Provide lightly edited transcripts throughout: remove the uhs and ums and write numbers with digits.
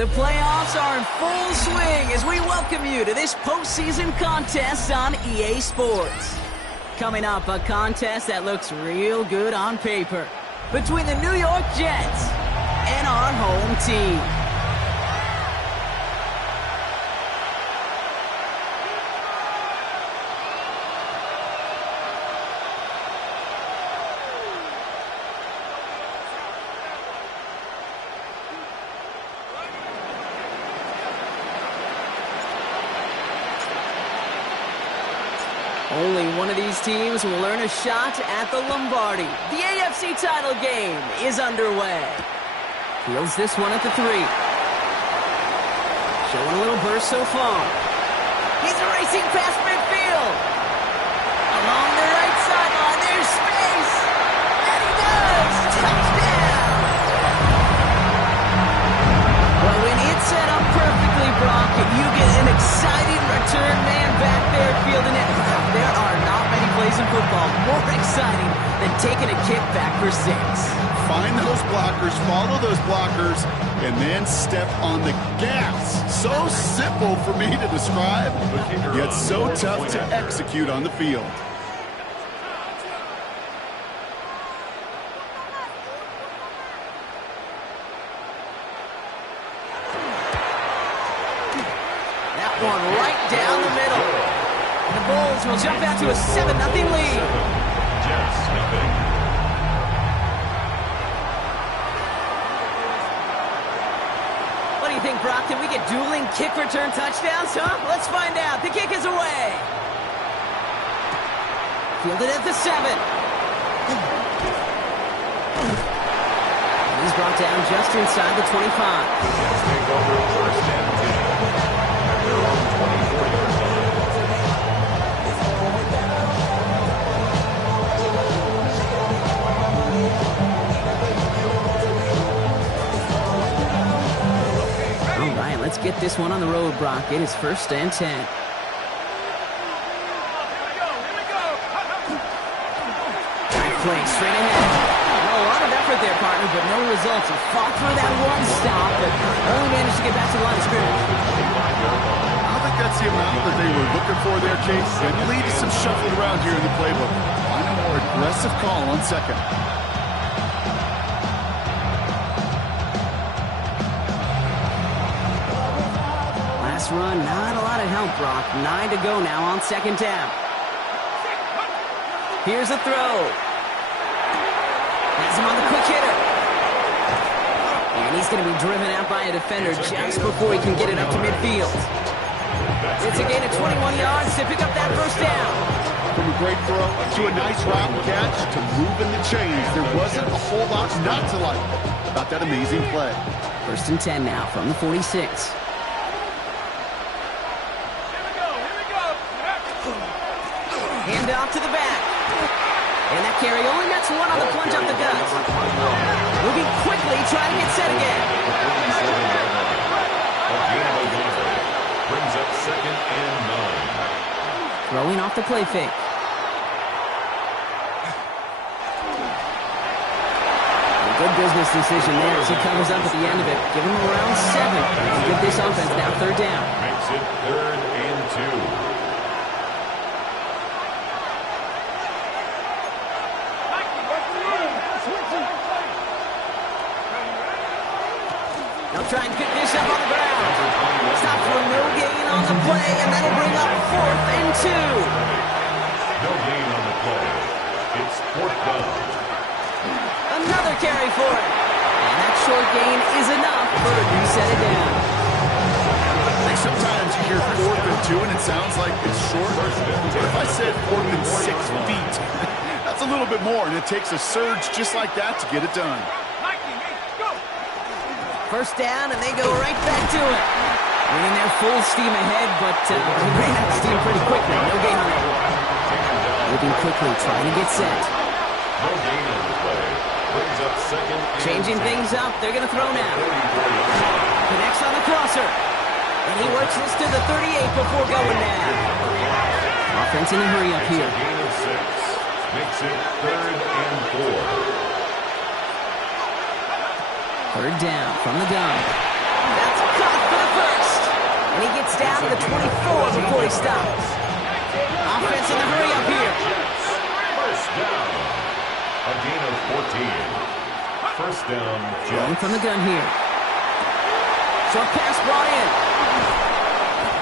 The playoffs are in full swing as we welcome you to this postseason contest on EA Sports. Coming up, a contest that looks real good on paper between the New York Jets and our home team. Only one of these teams will earn a shot at the Lombardi. The AFC title game is underway. Fields this one at the 3. Showing a little burst so far. He's racing past midfield. Along the right sideline, there's space. And he does! Touchdown! Well, when it's set up perfectly, Brock, and you get an exciting return man back there fielding it, there are not many plays in football more exciting than taking a kick back for 6. Find those blockers, follow those blockers, and then step on the gas. So simple for me to describe, yet so tough to execute on the field. That one right down the middle. The Bulls will jump out to a 7-0 lead. What do you think, Brock? Can we get dueling kick return touchdowns, huh? Let's find out. The kick is away. Fielded at the 7. He's brought down just inside the 25. Jets take over first and 10. Their own 24-yard line. All right, let's get this one on the road, Brock. It is first and 10. Play straight ahead. A lot of effort there, partner, but no results. He fought through that one stop, but only managed to get back to the line of scrimmage. I don't think that's the amount that they were looking for there, Chase. And lead to some shuffling around here in the playbook. Find a more aggressive call on second. Last run, not a lot of help, Brock. 9 to go now on second down. Here's a throw. Has him on the quick hitter. And he's going to be driven out by a defender just before he can get it up to midfield. It's a gain of 21 yards to pick up that first down. From a great throw to a nice route and catch to moving the chains. There wasn't a whole lot not to like about that amazing play. First and 10 now from the 46. Hand off to the back. And that carry only nets one on the plunge up the gut. Moving quickly, trying to get set again. Brings up second and 9. Throwing off the play fake. A good business decision there as he covers up at the end of it. Give him around 7. And give this offense now third down. Makes it third and 2. Try and pick this up on the ground. Stop for no gain on the play, and that'll bring up 4th and 2. No gain on the play. It's 4th down. Another carry for it. And that short gain is enough for to reset it down. I think sometimes you hear 4th and 2, and it sounds like it's short. What if I said 4th and 6 feet? That's a little bit more, and it takes a surge just like that to get it done. First down, and they go right back to it. Running their full steam ahead, but they ran out of steam pretty quickly. No gain on it. Moving quickly, trying to get set. No gain on the play. Brings up second. Changing things up. They're going to throw now. Connects on the crosser. And he works this to the 38 before going now. Offense in a hurry up here. Gain of 6. Makes it third and 4. Third down from the gun. That's caught for the first. And he gets down to the 24 before he stops. Offense in the hurry up here. First down. A gain of 14. First down, Going from the gun here. Short pass brought in.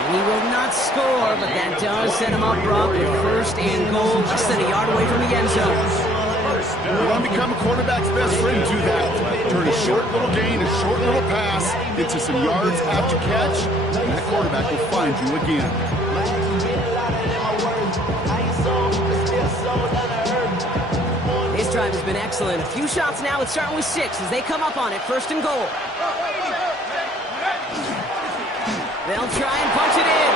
And he will not score, but that does set him up, Brock, with first and goal, less than a yard away from the end zone. You want to become a quarterback's best friend, do that. Turn a short little gain, a short little pass into some yards after catch, and that quarterback will find you again. This drive has been excellent. A few shots now. It's starting with 6 as they come up on it. First and goal. They'll try and punch it in.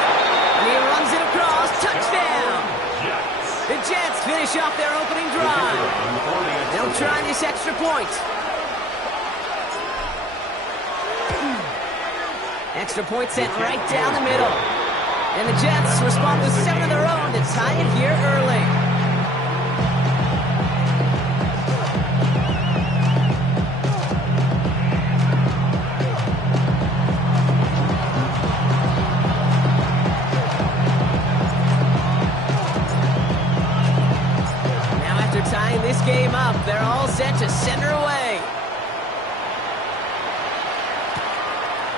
And he runs it across. Touchdown! The Jets finish off their opening drive. They'll try this extra point. Extra point sent right down the middle. And the Jets respond with 7 of their own to tie it here early. Tying this game up, they're all set to center away.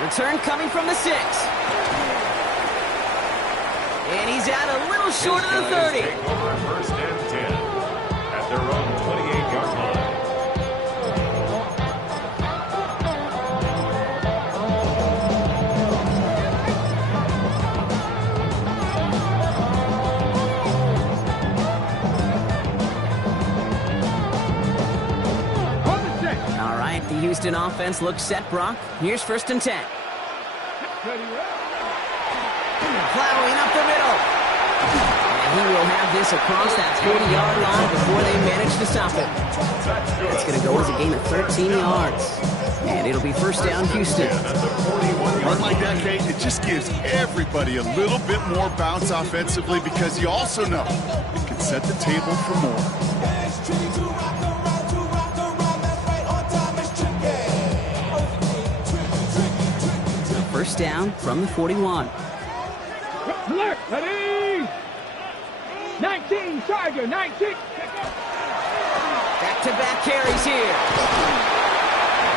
Return coming from the 6. And he's out a little short of the 30. Take over first and 10 at their own 28-yard line. The Houston offense looks set, Brock. Here's first and 10. Plowing up the middle. And he will have this across that 40-yard line before they manage to stop it. It's going to go as a gain of 13 yards. And it'll be first down, Houston. Run like that, Kate, it just gives everybody a little bit more bounce offensively because you also know it can set the table for more. First down from the 41. Ready? 19, Tiger, 19. Back-to-back carries here.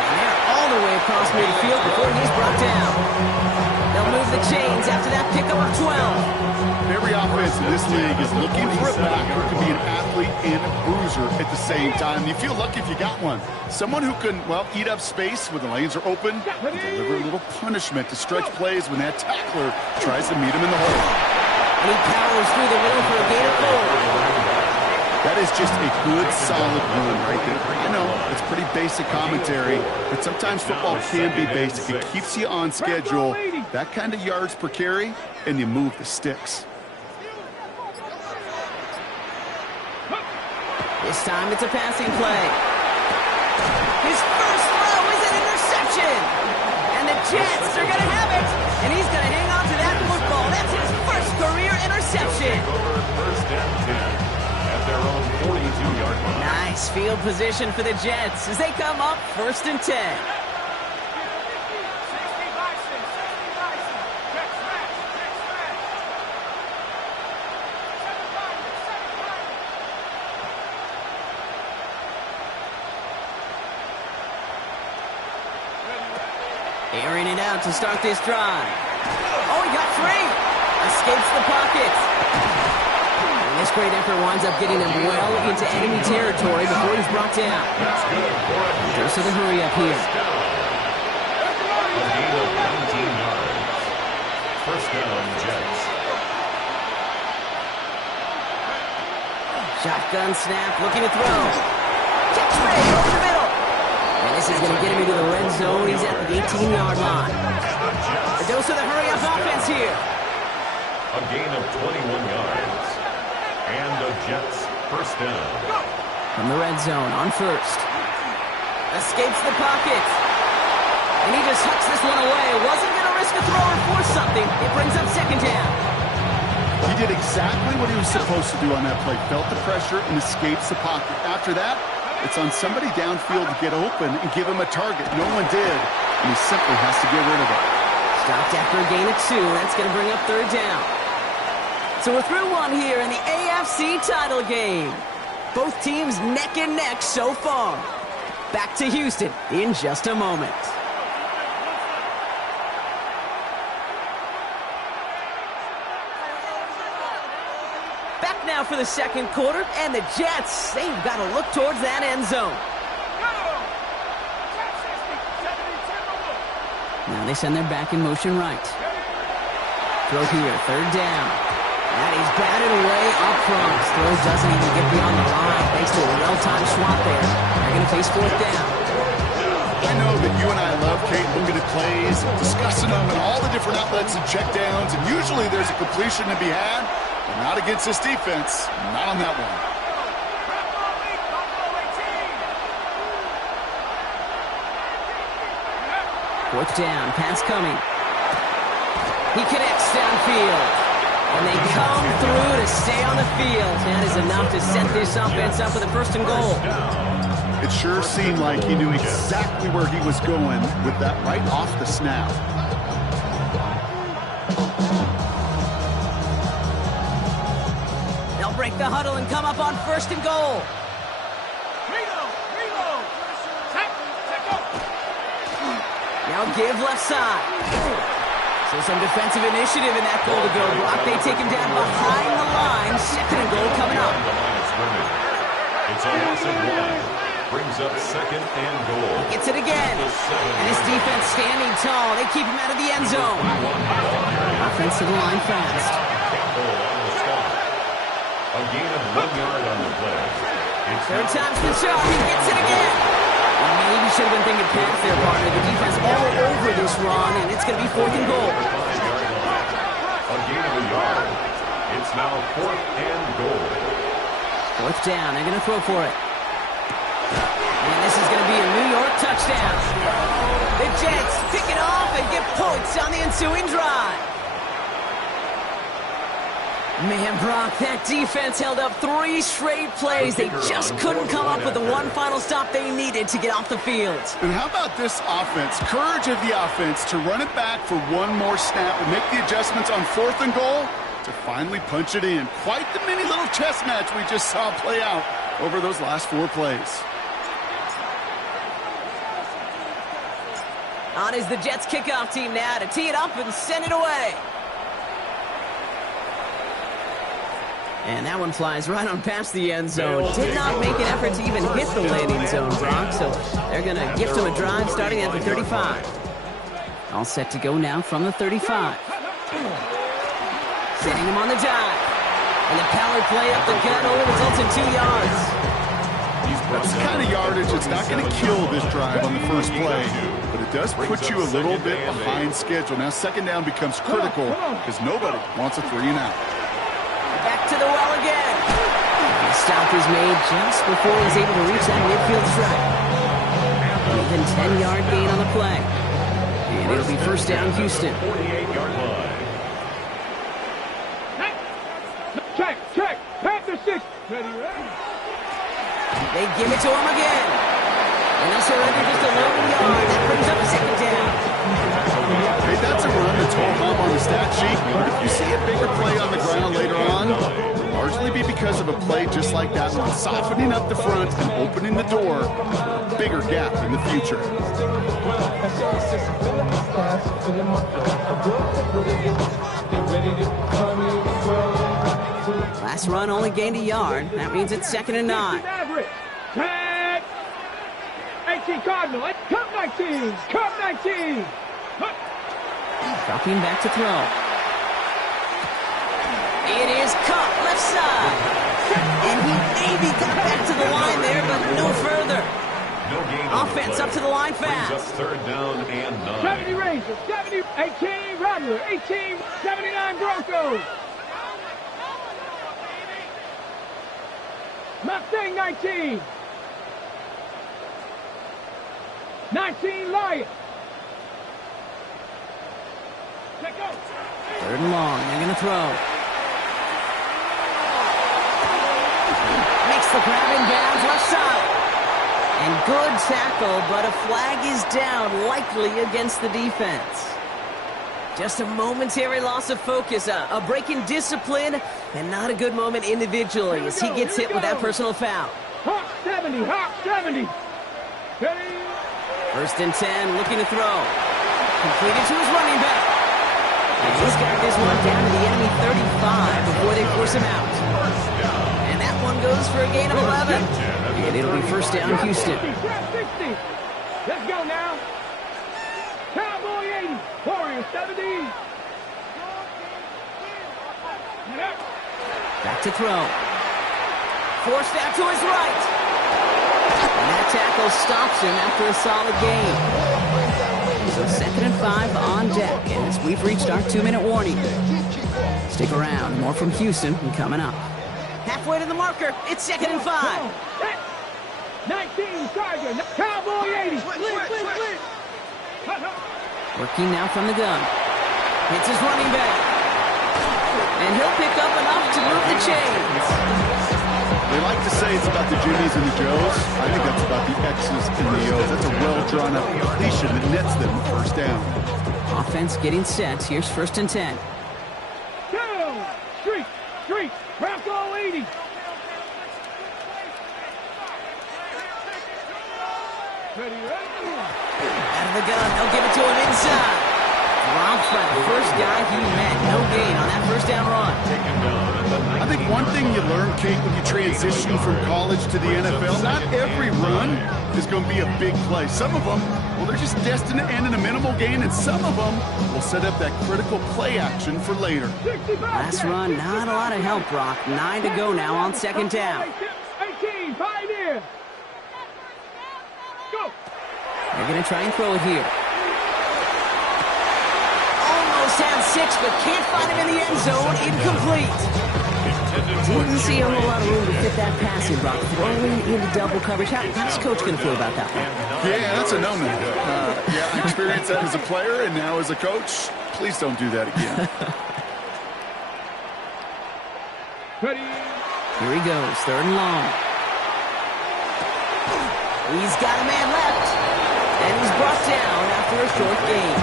And they're all the way across midfield before he's brought down. They'll move the chains after that pickup of 12. Every offense in this league is looking for a back who can be an athlete and a bruiser at the same time. You feel lucky if you got one. Someone who can, well, eat up space when the lanes are open and deliver a little punishment to stretch plays when that tackler tries to meet him in the hole. And he powers through the middle for a gain of 4. That is just a good, solid run right there. I know, it's pretty basic commentary, but sometimes football can be basic. It keeps you on schedule, that kind of yards per carry, and you move the sticks. This time it's a passing play. His first throw is an interception. And the Jets are going to have it. And he's going to hang on to that football. That's his first career interception. First and 10 at their own 42-yard line. Nice field position for the Jets as they come up first and 10. Airing it out to start this drive. Oh, he got free. Escapes the pocket. And this great effort winds up getting him well into enemy territory before he's brought down. Goes to the hurry up here. A gain of 19 yards. First down, Jets. Shotgun snap, looking to throw. Catch ready over the middle. And this is going to get him into the red zone. He's at the 18-yard line. A dose of the hurry-up offense here. A gain of 21 yards. And the Jets first down. From the red zone on first. Escapes the pocket. And he just hucks this one away. Wasn't going to risk a throw or force something. It brings up second down. He did exactly what he was supposed to do on that play. Felt the pressure and escapes the pocket. After that, it's on somebody downfield to get open and give him a target. No one did, and he simply has to get rid of it. Stopped after a gain of 2. That's going to bring up third down. So we're through one here in the AFC title game. Both teams neck and neck so far. Back to Houston in just a moment. Back now for the second quarter, and the Jets, they've got to look towards that end zone. Now they send their back in motion right. Throw here, third down. That is batted away up front. Throw doesn't even get beyond the line thanks to a well-timed swat there. They're going to face fourth down. I know that you and I love, Kate, looking at plays, discussing them, and all the different outlets and checkdowns, and usually there's a completion to be had, but not against this defense. Not on that one. Fourth down, pass coming. He connects downfield. And they come through to stay on the field. That is enough to set this offense up for the first and goal. It sure seemed like he knew exactly where he was going with that right off the snap. They'll break the huddle and come up on first and goal. Now give left side. So some defensive initiative in that goal-to-go block. They take him down behind the line. Second and goal coming up. It's a loss of 1. Brings up second and goal. Gets it again. And his defense standing tall. They keep him out of the end zone. Offense to the line fast. A gain of 1 yard on the play. Third time's the charm. He gets it again. Maybe should have been thinking pass there, partner. The defense all over this run, and it's going to be fourth and goal. A gain of 1 yard. It's now fourth and goal. Fourth down. They're going to throw for it. And this is going to be a New York touchdown. The Jets pick it off and get points on the ensuing drive. Man, Brock, that defense held up 3 straight plays. They just couldn't come up with the one final stop they needed to get off the field. And how about this offense? Courage of the offense to run it back for one more snap and make the adjustments on fourth and goal to finally punch it in. Quite the mini little chess match we just saw play out over those last 4 plays. On is the Jets kickoff team now to tee it up and send it away. And that one flies right on past the end zone. Did not make an effort to even hit the landing zone, Brock. So they're going to gift him a drive starting at the 35. All set to go now from the 35. Setting him on the dive. And the power play up the gut only results in 2 yards. That's the kind of yardage that's not going to kill this drive on the first play, but it does put you a little bit behind schedule. Now second down becomes critical because nobody wants a 3-and-out. Back to the well again. The stop is made just before he's able to reach that midfield strike. Even 10-yard gain on the play. And it'll be first down, Houston. 48-yard line. Check. Panther 6. Ready. They give it to him again. And they'll surrender just 11 yards. That brings up a second down. Hey, that's a run that's home up on the stat sheet, but if you see a bigger play on the ground later on, it'll largely be because of a play just like that one, softening up the front and opening the door for a bigger gap in the future. Last run only gained a yard. That means it's 2nd and 9. Tag. 18 Cardinal. Cup 19. Cup 19. Dropping back to throw. It is Cup, left side. And he maybe got back to the line there, but no further. No gain. Offense up to the line fast. Brings up third down and 9. 70 Rangers. 70. 18 Rattler. 18. 79 Broncos. Mustang 19. 19 Lions. Third and long. They're going to throw. Makes the grab in bounds left side. And good tackle, but a flag is down, likely against the defense. Just a momentary loss of focus, a break in discipline, and not a good moment individually as he gets hit with that personal foul. Hawk 70, Hawk 70. Ready? 1st and 10, looking to throw. Completed to his running back. And he's got this one down to the enemy 35 before they force him out. And that one goes for a gain of 11. And it'll be 1st down, Houston. 60. Let's go now. Cowboy 80, Warrior 70. Back to throw. Forced out to his right. And that tackle stops him after a solid gain. So 2nd and 5 on deck as we've reached our 2-minute warning. Stick around. More from Houston coming up. Halfway to the marker. It's 2nd and 5. 19, Tiger. Cowboy 80. Working now from the gun. Hits his running back. And he'll pick up enough to move the chains. They like to say it's about the Jimmies and the Joes. I think that's about the X's and the O's. That's a well-drawn-up completion that nets them 1st down. Offense getting set. Here's 1st and 10. Go! Street, Bronco 80. Ready. Out of the gun. They'll give it to him inside. Dropped by the first guy he met. No gain on that 1st down run. I think one thing you learn, Kate, when you transition from college to the NFL, not every run is going to be a big play. Some of them, well, they're just destined to end in a minimal gain, and some of them will set up that critical play action for later. Last run, not a lot of help, Brock. 9 to go now on 2nd down. 18, Pioneer. Go. They're going to try and throw it here. Almost had 6, but can't find him in the end zone. Incomplete. Didn't see a whole lot of room to fit that pass in, Brock. Throwing into double coverage. How's Coach going to feel about that one? Yeah, that's a no-no. Yeah, I experienced that as a player and now as a coach. Please don't do that again. Ready. Here he goes, 3rd and long. He's got a man left. And he's brought down after a short gain.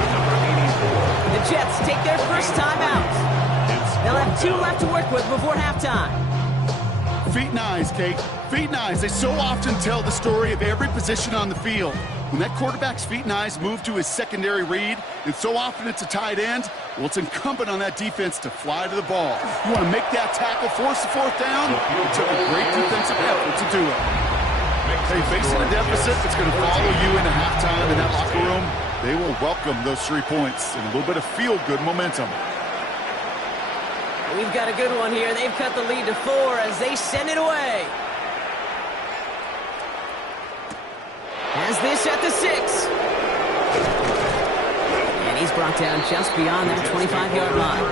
The Jets take their 1st time out. They'll have 2 left to work with before halftime. Feet and eyes, Kate. Feet and eyes. They so often tell the story of every position on the field. When that quarterback's feet and eyes move to his secondary read, and so often it's a tight end, well, it's incumbent on that defense to fly to the ball. You want to make that tackle, force the 4th down? It took a great defensive effort to do it. Hey, facing a deficit that's going to follow you into halftime in that locker room, they will welcome those 3 points and a little bit of feel-good momentum. We've got a good one here. They've cut the lead to 4 as they send it away. Has this at the 6. And he's brought down just beyond that 25-yard line.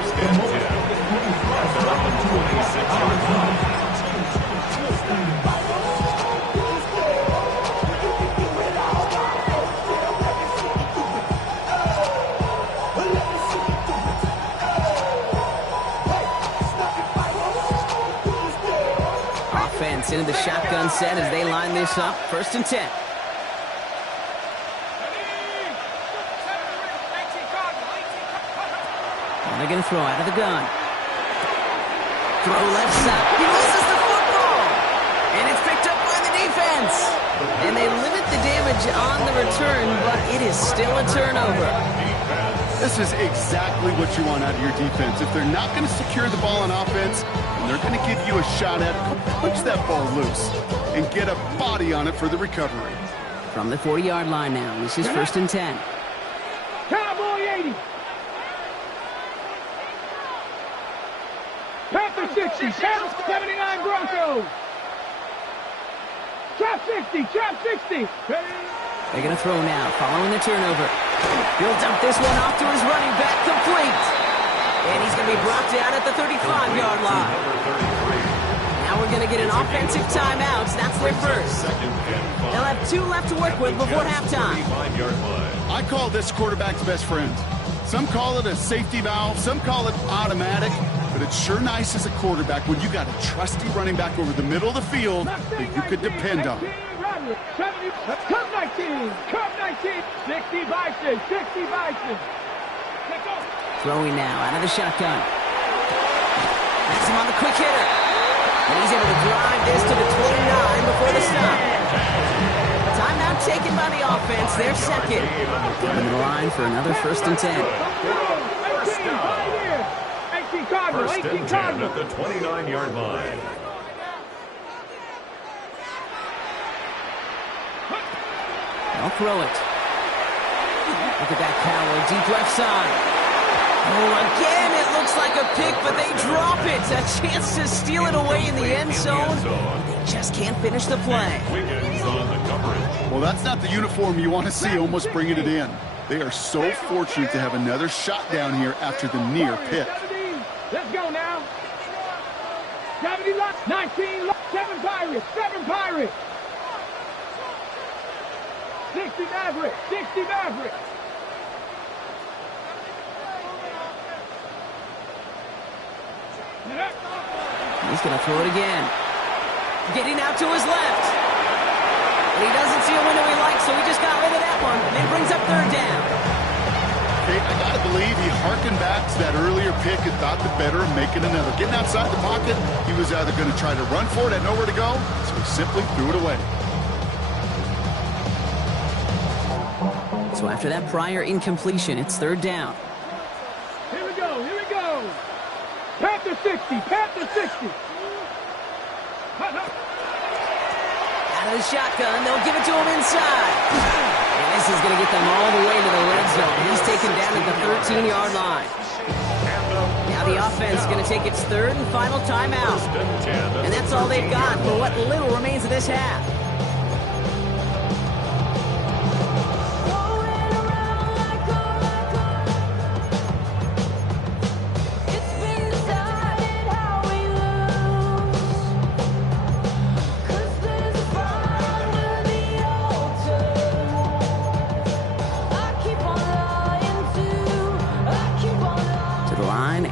Into the shotgun set as they line this up. 1st and 10. And they're going to throw out of the gun. Throw left side. He loses the football. And it's picked up by the defense. And they limit the damage on the return, but it is still a turnover. This is exactly what you want out of your defense. If they're not going to secure the ball on offense, and they're going to give you a shot at it, punch that ball loose and get a body on it for the recovery. From the 40-yard line now, this is 1st and 10. Cowboy 80. Panther 60, 79 Broncos. Trap 60, trap 60. They're going to throw now, following the turnover. He'll dump this one off to his running back, complete. And he's going to be brought down at the 35-yard line. Now we're going to get an offensive timeout. That's their 1st. They'll have 2 left to work with before halftime. I call this quarterback's best friend. Some call it a safety valve. Some call it automatic. But it's sure nice as a quarterback when you got a trusty running back over the middle of the field that you could depend on. 70, Cup 19, Cup 19, 60 Bison, 60 Bison. Throwing now out of the shotgun. That's him on the quick hitter. And he's able to drive this to the 29 before the stop. Timeout taken by the offense. They're second. On the line for another 1st and 10. 18 Cardinal, 1st 18 and 10 Cardinal. at the 29-yard line. I'll throw it. Look at that power, deep left side. Oh, again, it looks like a pick, but they drop it. A chance to steal it away in the end zone. They just can't finish the play. Wiggins on the coverage. Well, that's not the uniform you want to see almost bringing it in. They are so fortunate to have another shot down here after the near pick. 17. Let's go now. 70 left, 19 left, 7 Pirates, 7 Pirates. 60 Mavericks, 60 Mavericks. He's going to throw it again. Getting out to his left. But he doesn't see a window he likes, so he just got rid of that one. And it brings up 3rd down. Okay, I got to believe he harkened back to that earlier pick and thought the better of making another. Getting outside the pocket, he was either going to try to run for it, had nowhere to go, so he simply threw it away. So after that prior incompletion, it's 3rd down. Here we go, here we go. Panther 60, Panther 60. Out of the shotgun, they'll give it to him inside. And this is going to get them all the way to the red zone. He's taken down at the 13-yard line. Now the offense is going to take its 3rd and final timeout. And that's all they've got for what little remains of this half.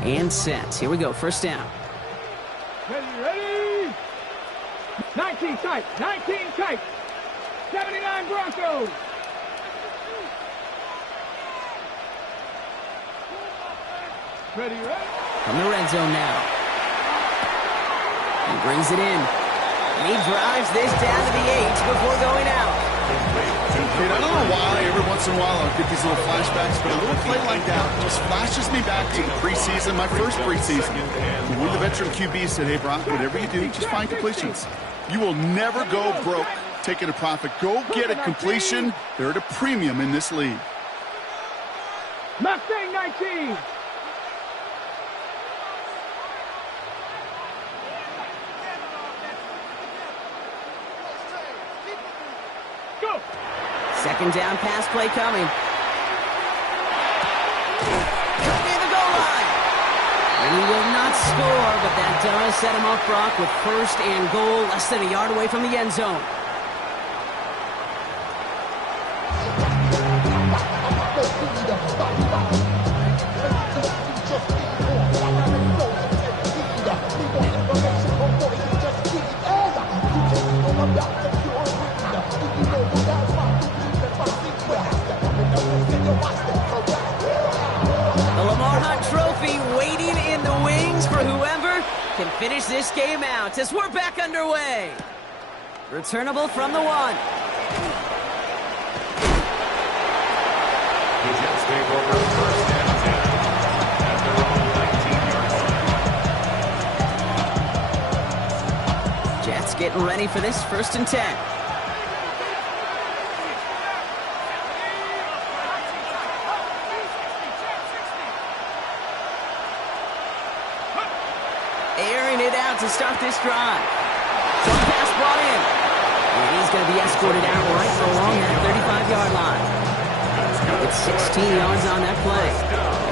And set. Here we go. 1st down. Ready? 19 tight. 19 tight. 79 Broncos. Ready? From the red zone now. He brings it in. And he drives this down to the 8 before going out. I don't know why every once in a while I'll get these little flashbacks, but a little play like that just flashes me back to the preseason, my first preseason. One of the veteran QBs said, hey, Brock, whatever you do, just find completions. You will never go broke taking a profit. Go get a completion. They're at a premium in this league. Mustang 19. Go. 2nd down pass play coming. Near the goal line. And he will not score, but that does set him up, Brock, with 1st and goal, less than a yard away from the end zone. Can finish this game out as we're back underway. Returnable from the 1. The Jets take over 1st and 10 at their own 19-yard line. Jets getting ready for this 1st and 10. Airing it out to start this drive. Some pass brought in. And he's going to be escorted out right along that 35-yard line. It's 16 yards on that play.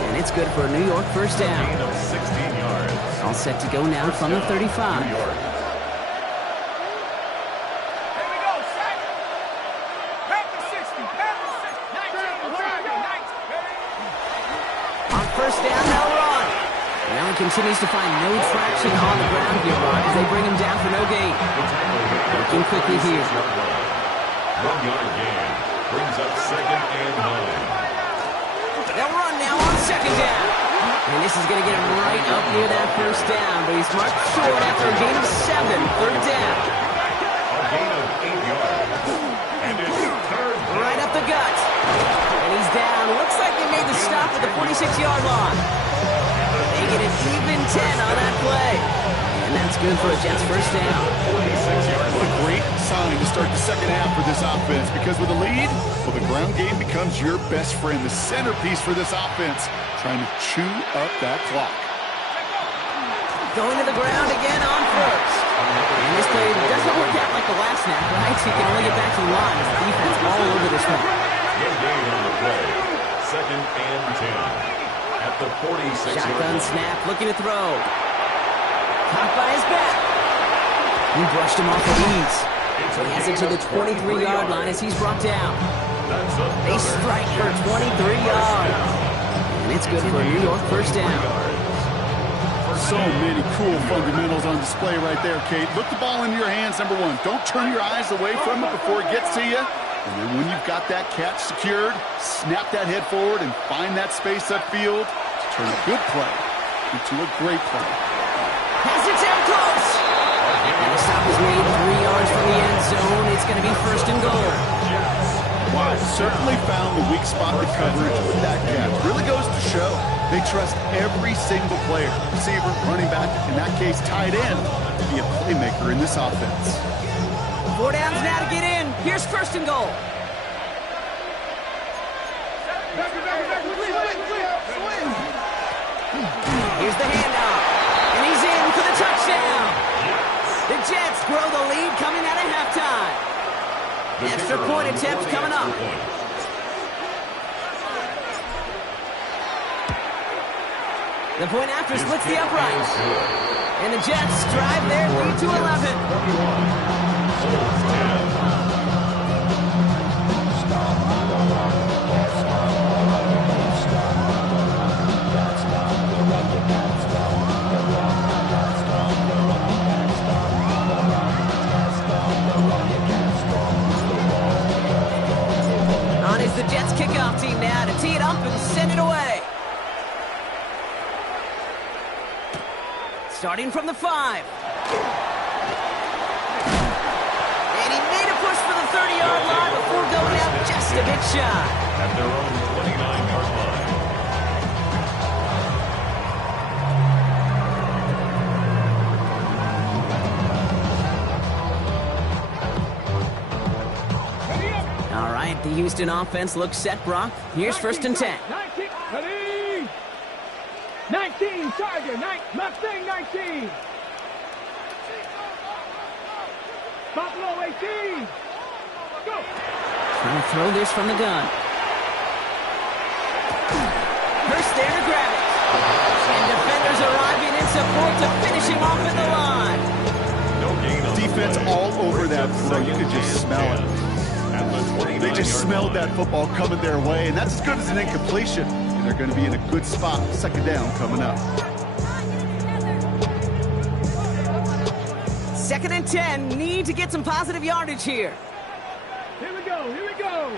And it's good for a New York 1st down. 16 yards. All set to go now from the 35. On 1st down, they'll run. Now he continues to find no traction on the ground here, Ron, as they bring him down for no gain. Working quickly here. 1-yard gain brings up 2nd and 9. They'll run now on 2nd And this is going to get him right up near that first down, but he's marked short after a gain of 7, third down. A gain of 8 yards. And it's third down. Right up the gut. And he's down. Looks like they made the stop at the 46-yard line. They get an even 10 on that play. And that's good for a Jets first down. 46 yards. What a great sign to start the second half for this offense, because with a lead, well, the ground game becomes your best friend, the centerpiece for this offense, trying to chew up that clock. Going to the ground again on first. And this play doesn't work out like the last snap, right? So you can only get back to the line. The defense all over this one. Good gain on the play. Second and 10. At the 46-yard Shotgun line. snap, looking to throw. Caught by his back. He brushed him off with ease. So he has it to the 23-yard line as he's brought down. They strike for 23 yards. And it's good for a New York first down. So many cool fundamentals on display right there, Kate. Look the ball into your hands, number one. Don't turn your eyes away from it before it gets to you. And then when you've got that catch secured, snap that head forward and find that space upfield to turn a good play into a great play. Has it down close. And the stop is made 3 yards from the end zone. It's going to be first and goal. Wow, certainly found the weak spot in coverage with that catch. Really goes to show they trust every single player, receiver, running back, in that case tight end, to be a playmaker in this offense. 4 downs now to get in. Here's first and goal. Here's the handoff. And he's in for the touchdown. The Jets grow the lead coming out of halftime. Extra point attempt coming up. The point after splits the uprights. And the Jets drive their lead to 11. On is the Jets kickoff team now to tee it up and send it away. Starting from the 5. And he made a push for the 30-yard line before going out just a bit shy. At their own 29-yard line. All right, the Houston offense looks set, Brock. Here's first and 10. 19, ready? 19, Tiger, Mustang 19. Buffalo 18. Go. Trying to throw this from the gun. Hurst there to grab it. And defenders arriving in support to finish him off at the line. No gain on Defense all over that throw. You could just smell it. They just smelled that football coming their way, and that's as good as an incompletion. And they're going to be in a good spot. Second down coming up. Second and 10. Need to get some positive yardage here. Here we go, here we go.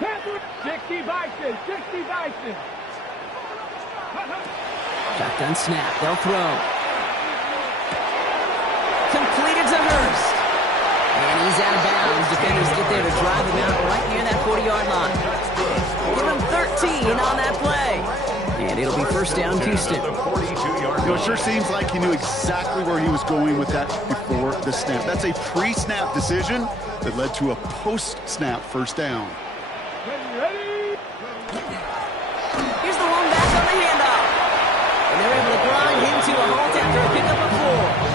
60 Bison, 60 Bison. Shotgun snap. They'll throw. Completed to Hurst. And he's out of bounds. Defenders get there to drive him out right near that 40-yard line. Give him 13 on that play. And it'll be first down, Houston. You know, it sure seems like he knew exactly where he was going with that before the snap. That's a pre-snap decision that led to a post-snap first down. Ready? Here's the one back on the handoff. And they're able to grind into a halt after a pickup of 4.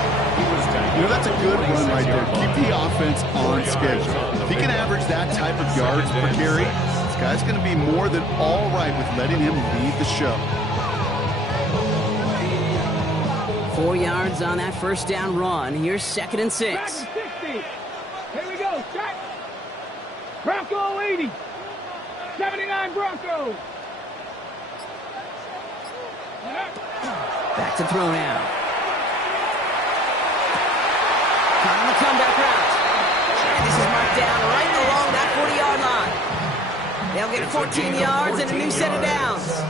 You know, that's a good run right there. Keep the offense on schedule. If he can average that type of yards per carry, this guy's going to be more than all right with letting him lead the show. 4 yards on that first down run. Here's second and 6. Back to 60. Here we go, check. Bronco 80. 79 Bronco. Back to throw now. Caught on the comeback route. And this is marked down right along that 40-yard line. They'll get 14 yards and a new set of downs.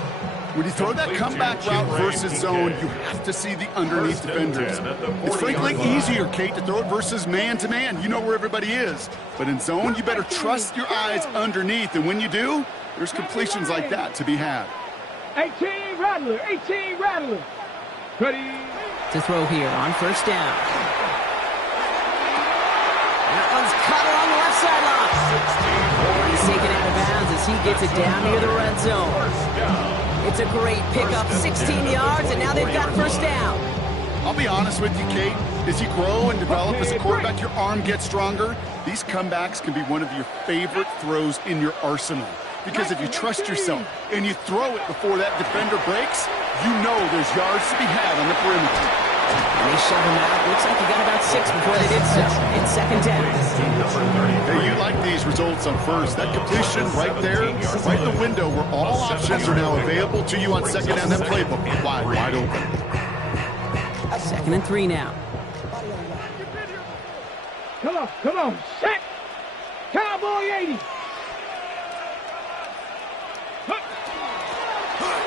When you throw that comeback route versus zone, you have to see the underneath defenders. It's frankly easier, Kate, to throw it versus man-to-man. You know where everybody is. But in zone, you better trust your eyes underneath. And when you do, there's completions like that to be had. 18 Rattler, 18 Rattler. Ready. To throw here on first down. That one's cut along the left sideline. He's taken out of bounds as he gets it down near the red zone. It's a great pickup, 16 yards, and now they've got first down. I'll be honest with you, Kate. As you grow and develop as a quarterback, your arm gets stronger. These comebacks can be one of your favorite throws in your arsenal. Because if you trust yourself and you throw it before that defender breaks, you know there's yards to be had on the perimeter. And they shove him out. Looks like he got about 6 before they did so. It's second down. Hey, you like these results on first. That completion right there, right in the window where all options are now available to you on second down. That playbook wide open. 2nd and 3 now. Come on, set. Cowboy 80.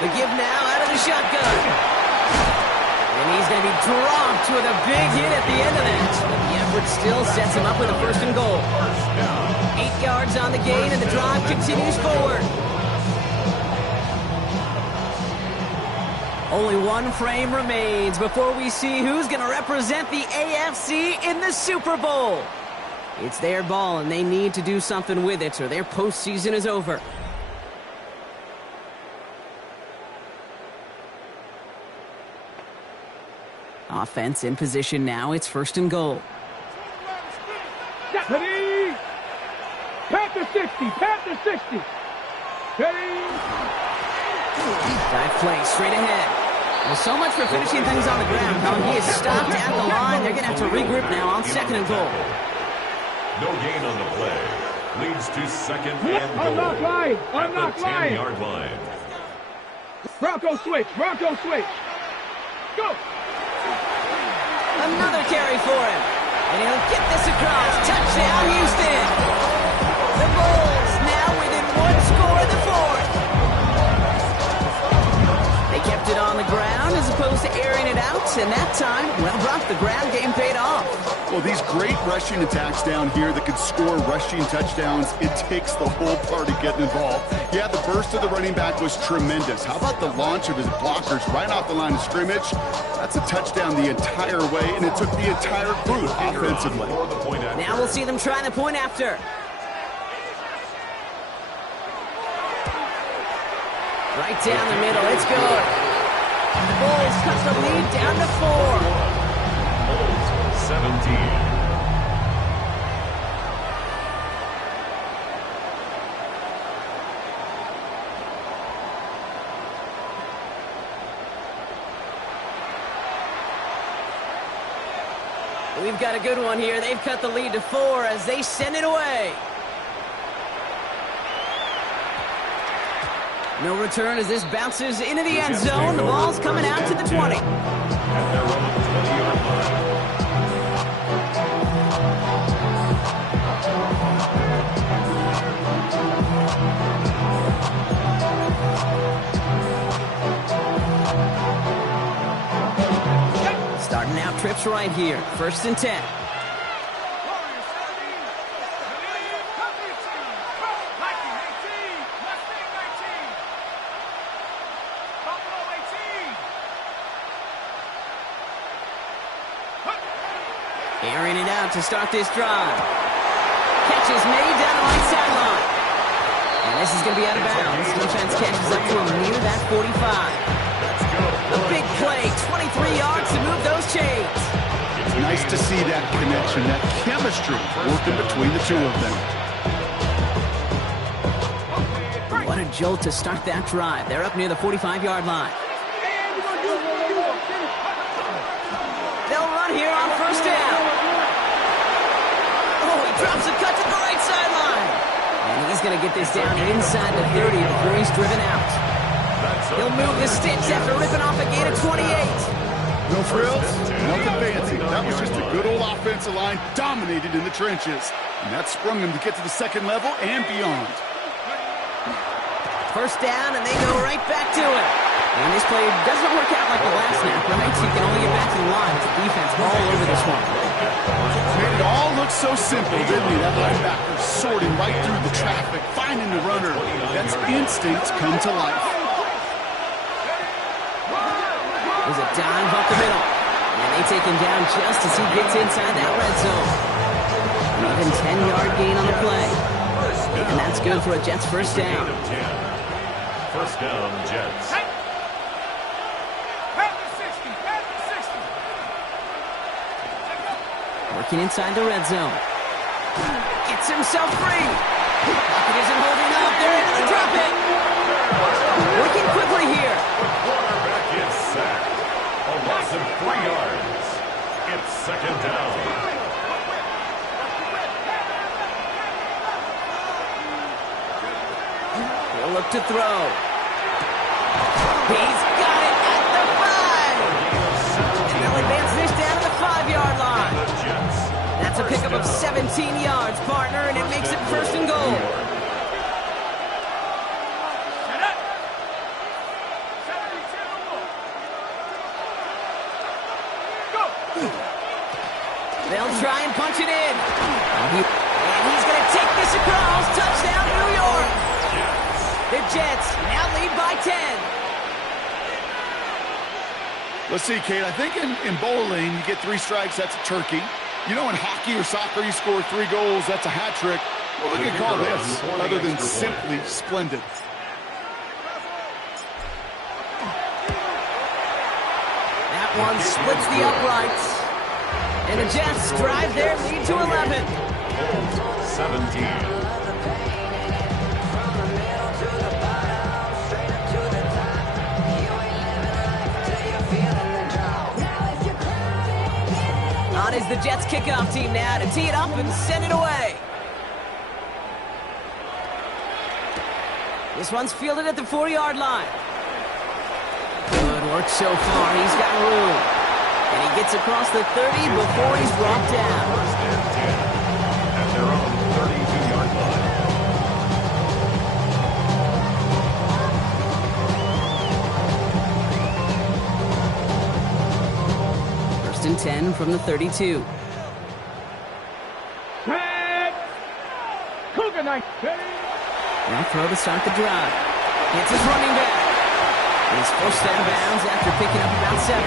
The give now out of the shotgun. And he's going to be dropped with a big hit at the end of that. But the effort still sets him up with a 1st and goal. 8 yards on the gain, and the drive continues forward. Only one frame remains before we see who's going to represent the AFC in the Super Bowl. It's their ball, and they need to do something with it, or their postseason is over. Offense in position now. It's 1st and goal. Ready. Panther 60. Panther 60. Ready. Dive play straight ahead. Well, so much for finishing things on the ground. Now he is stopped at the line. They're going to have to regroup now on 2nd and goal. No gain on the play. Leads to 2nd and goal. Unlock line. Unlock line. 10-yard line. Bronco switch. Bronco switch. Go. Another carry for him. And he'll get this across. Touchdown, Houston. The Bulls now within 1 score in the 4th. They kept it on the ground as opposed to airing it out. And that time, well, Brock, the ground game paid off. Well, these great rushing attacks down here that can score rushing touchdowns, it takes the whole party getting involved. Yeah, the burst of the running back was tremendous. How about the launch of his blockers right off the line of scrimmage? That's a touchdown the entire way, and it took the entire group offensively. Now we'll see them try the point after. Right down the middle. It's good. The Bulls cut the lead down to 4. Bulls 17. We've got a good one here. They've cut the lead to 4 as they send it away. No return as this bounces into the end zone. The ball's coming out to the 20. At their own 20-yard line. Starting out trips right here. 1st and 10. Airing it out to start this drive. Catch is made down the right sideline. And this is going to be out of bounds. Defense catches up to him near that 45. A big play, 23 yards to move those chains. It's nice to see that connection, that chemistry working between the two of them. What a jolt to start that drive. They're up near the 45-yard line. They'll run here on 1st down. Oh, he drops a cut to the right sideline. And he's going to get this down inside the 30 before he's driven out. He'll move the sticks after ripping off a gain of 28. No frills, nothing fancy. That was just a good old offensive line dominated in the trenches. And that sprung him to get to the 2nd level and beyond. 1st down, and they go right back to it. this play doesn't work out like the last snap, right? So you can only get back to the line. It's the defense all over this one. Made it all look so simple, didn't he? That linebacker sorting right through the traffic, finding the runner. That's instinct come to life. There's a dive up the middle. And they take him down just as he gets inside that red zone. An even 10-yard gain on the play. And that's good for a Jets first down. First down, Jets. Working inside the red zone. Gets himself free. Pocket isn't holding up. They're able to drop it. Working quickly here. The quarterback is sacked. A loss of 3 yards. It's second down. He'll look to throw. He's got it at the 5. And they'll advance this down to the 5-yard line. That's a pickup of 17 yards, partner, and it makes it first and goal. They'll try and punch it in. And he's going to take this across. Touchdown, New York. The Jets now lead by 10. Let's see, Kate. I think in bowling, you get 3 strikes, that's a turkey. You know, in hockey or soccer, you score 3 goals, that's a hat trick. Well, they can call this other than simply splendid. That one splits the uprights. And the Jets drive their lead to 11. 17. On is the Jets kickoff team now to tee it up and send it away. This one's fielded at the 4-yard line. Good work so far. He's got room. And he gets across the 30 before he's brought down. First and 10 at their own 32-yard line. First and 10 from the 32. Cougar night. Now throw to start the drive. It's his running back. He's forced out of bounds after picking up about 7.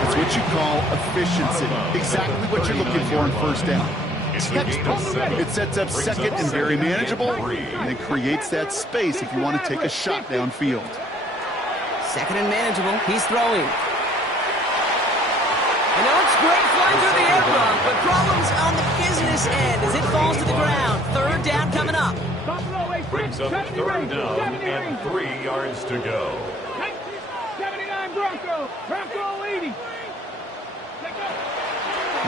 That's what you call efficiency. Exactly what you're looking for in first down. It sets up second and very manageable, and it creates that space if you want to take a shot downfield. Second and manageable. He's throwing. And it looks great flying through the air run, but problems on the business end as it falls to the ground. Third down coming up. Brings up third down and 3 yards to go. 79 Bronco. Bronco 80.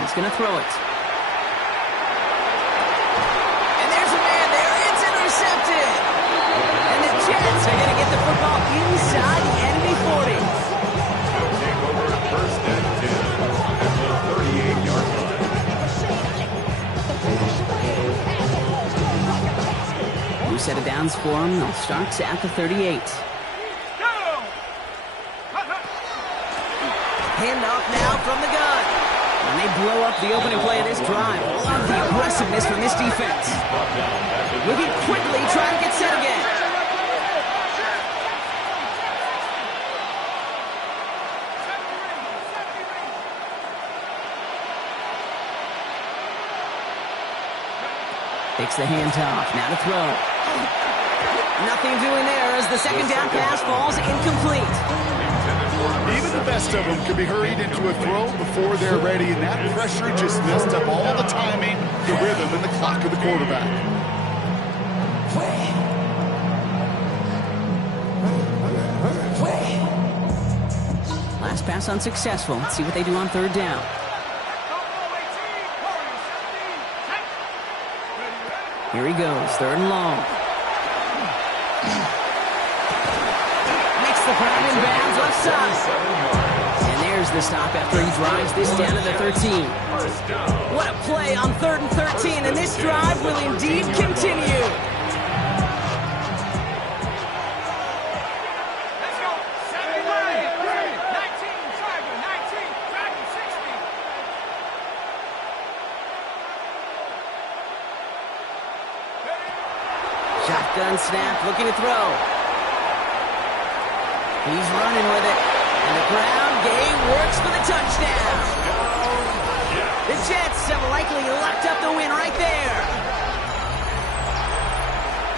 He's going to throw it. And there's a man there. It's intercepted. And the Jets are going to get the football inside the enemy 40. They'll take over first and 10 at the 38-yard line. New set of downs for him. They'll start at the 38. Handoff now from the gun. And they blow up the opening play of this drive. Love the aggressiveness from this defense. Moving quickly, trying to get set again. Takes the handoff. Now to throw. Nothing doing there as the second down pass falls incomplete. Even the best of them could be hurried into a throw before they're ready, and that pressure just messed up all the timing, the rhythm, and the clock of the quarterback. Last pass unsuccessful. Let's see what they do on third down. Here he goes, third and long. Makes the grab in bounds left side. And there's the stop after he drives this down to the 13. What a play on 3rd and 13, and this drive will indeed continue. Gun snap, looking to throw. He's running with it. And the ground game works for the touchdown. The Jets have likely locked up the win right there.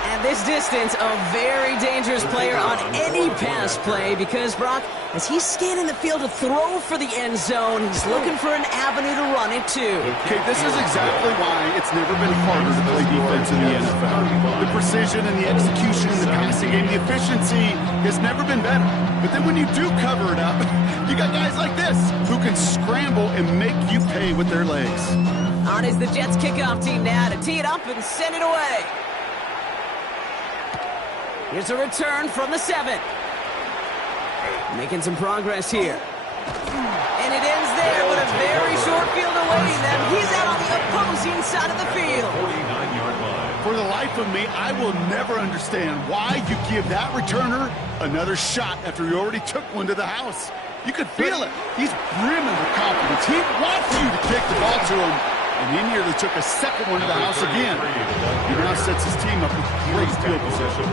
At this distance, a very dangerous player on any pass play because, Brock, as he's scanning the field to throw for the end zone, he's looking for an avenue to run it too. Okay, this is exactly why it's never been harder to play defense in the NFL. The precision and the execution in the passing game, the efficiency has never been better. But then when you do cover it up, you got guys like this who can scramble and make you pay with their legs. On is the Jets kickoff team now to tee it up and send it away. Here's a return from the 7. Making some progress here. And it ends there, but a very short field awaiting them. He's out on the opposing side of the field. 49-yard line. For the life of me, I will never understand why you give that returner another shot after he already took one to the house. You could feel it. He's brimming with confidence. He wants you to kick the ball to him. And he nearly took a second one to the house again. He now sets his team up with great field position.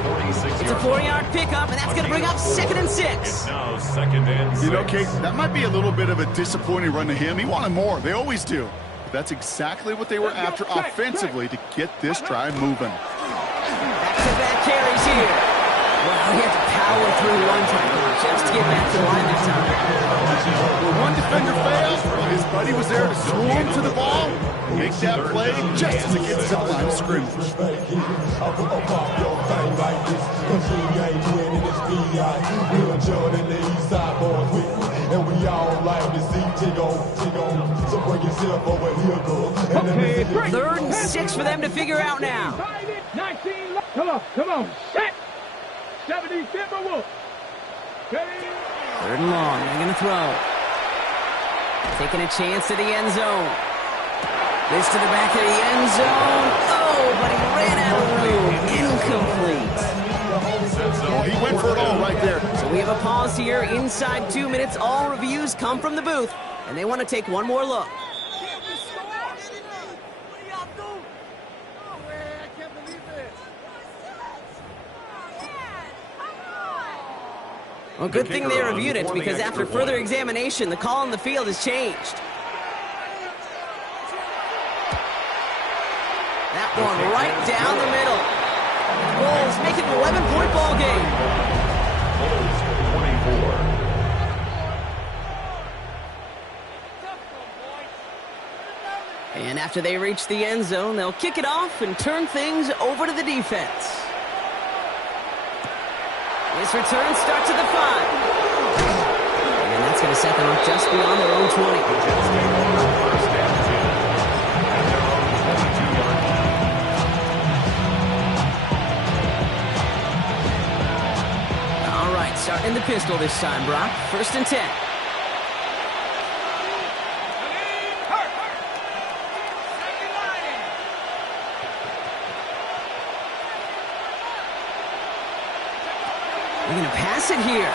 It's a 4-yard pickup, and that's going to bring up 2nd and 6. Now 2nd and 6. You know, Kate, that might be a little bit of a disappointing run to him. He wanted more. They always do. But that's exactly what they were after offensively to get this drive moving. Back-to-back carries here. Well, he had to power through one time just to get back to the line that time. When one defender failed, his buddy was there to swarm to the ball, make that play just as it gets to the line of scrimmage. Okay, 3rd and 6 for them to figure out now. 19, come on, set. 70 Timberwolves. 3rd and long, they're going to throw. Taking a chance at the end zone. This to the back of the end zone. Oh, but he ran out of room. Incomplete. Oh, he went for it all right there. So we have a pause here. Inside 2 minutes, all reviews come from the booth, and they want to take one more look. Well, good thing they reviewed it, because after further examination, the call on the field has changed. That one right down the middle. The Bulls make it an 11-point ball game. And after they reach the end zone, they'll kick it off and turn things over to the defense. This return starts at the 5. And that's going to set them up just beyond their own 20. All right, starting the pistol this time, Brock. 1st and 10. They're going to pass it here.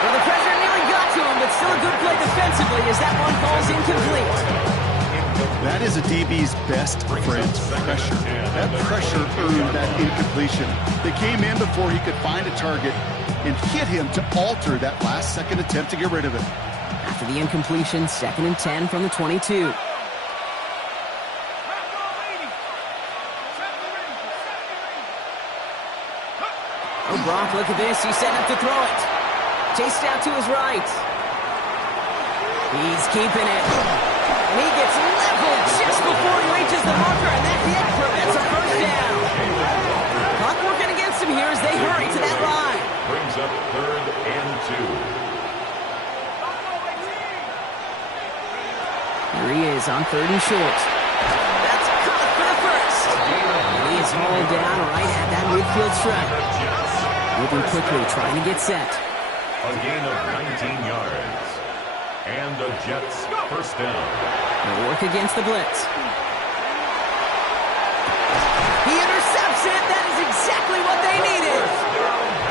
Well, the pressure nearly got to him, but still a good play defensively as that one falls incomplete. That is a DB's best friend, pressure. That pressure earned that incompletion. They came in before he could find a target and hit him to alter that last-second attempt to get rid of it. After the incompletion, 2nd and 10 from the 22. Oh, Brock, look at this. He's set up to throw it. Chased out to his right. He's keeping it. And he gets leveled just before he reaches the marker, and that hit prevents a 1st down. Clock working against him here as they hurry to that line. Brings up 3rd and 2. Here he is on 3rd and short. That's caught for the 1st. And he is hauled down right at that midfield stripe. Moving quickly, trying to get set. A gain of 19 yards. And the Jets 1st down. They'll work against the blitz. He intercepts it. That is exactly what they needed.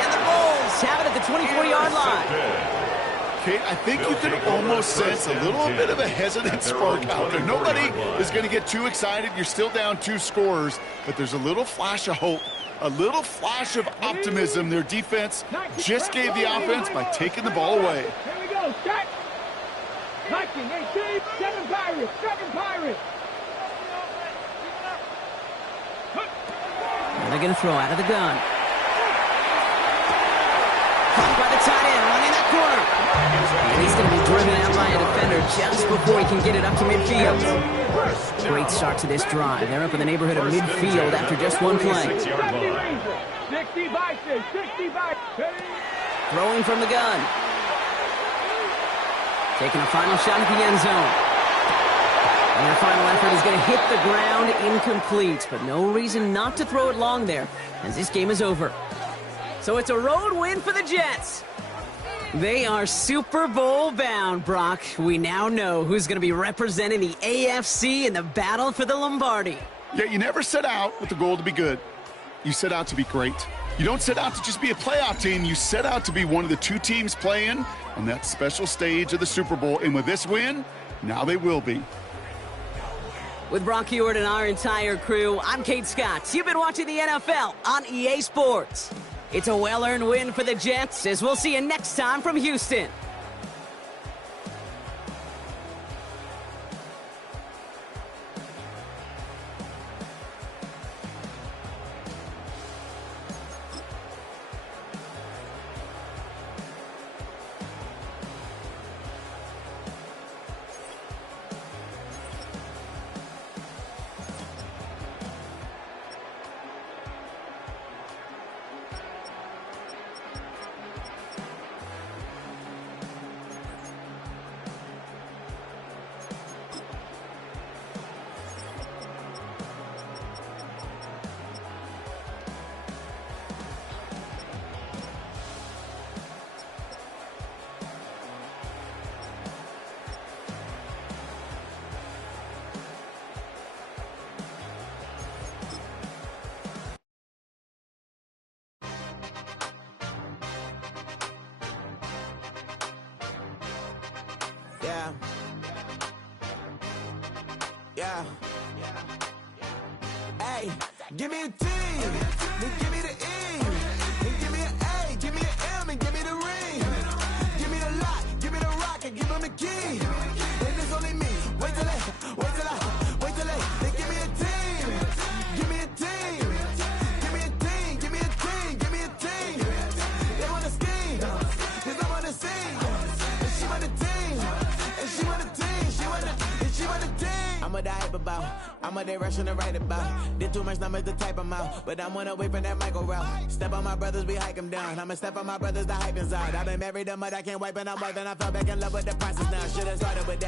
And the Bulls have it at the 24-yard line. Kate, I think you can almost sense a little bit of a hesitant spark out there. Nobody is going to get too excited. You're still down 2 scorers, but there's a little flash of hope, a little flash of optimism. Their defense just gave the offense by taking the ball away. Here we go, set. 19, 18, 7 Pirates, 7 Pirates. And they're going to throw out of the gun. Caught by the tight end, running that corner. And he's going to be driven out by a defender just before he can get it up to midfield. Great start to this drive. They're up in the neighborhood of midfield after just one play. 60 by 6, 60 by 6. Throwing from the gun. Taking a final shot at the end zone. And their final effort is going to hit the ground incomplete, but no reason not to throw it long there, as this game is over. So it's a road win for the Jets. They are Super Bowl bound, Brock. We now know who's going to be representing the AFC in the battle for the Lombardi. Yeah, you never set out with the goal to be good. You set out to be great. You don't set out to just be a playoff team. You set out to be one of the 2 teams playing on that special stage of the Super Bowl. And with this win, now they will be. With Brock Heward and our entire crew, I'm Kate Scott. You've been watching the NFL on EA Sports. It's a well-earned win for the Jets, as we'll see you next time from Houston. Yeah. Hey, give me a T, then give me the E, then give me an A, give me an M, and give me the ring. Give me the lock, give me the rock, and give them the key. And it's only me. Wait till they, then give me a team. Give me a team. Give me a team, give me a team, give me a team. They want to scheme, cause I want to sing. And she want a team, and she want a team, she want a team. I'm what I hype about, I'm what they rushing to write about. Did too much numbers to type them out, but I'm one away from that micro route. Step on my brothers, we hike them down. I'ma step on my brothers, the hype is out. I've been married them, but I can't wipe and I'm wiping. I fell back in love with the process now. Should've started with that.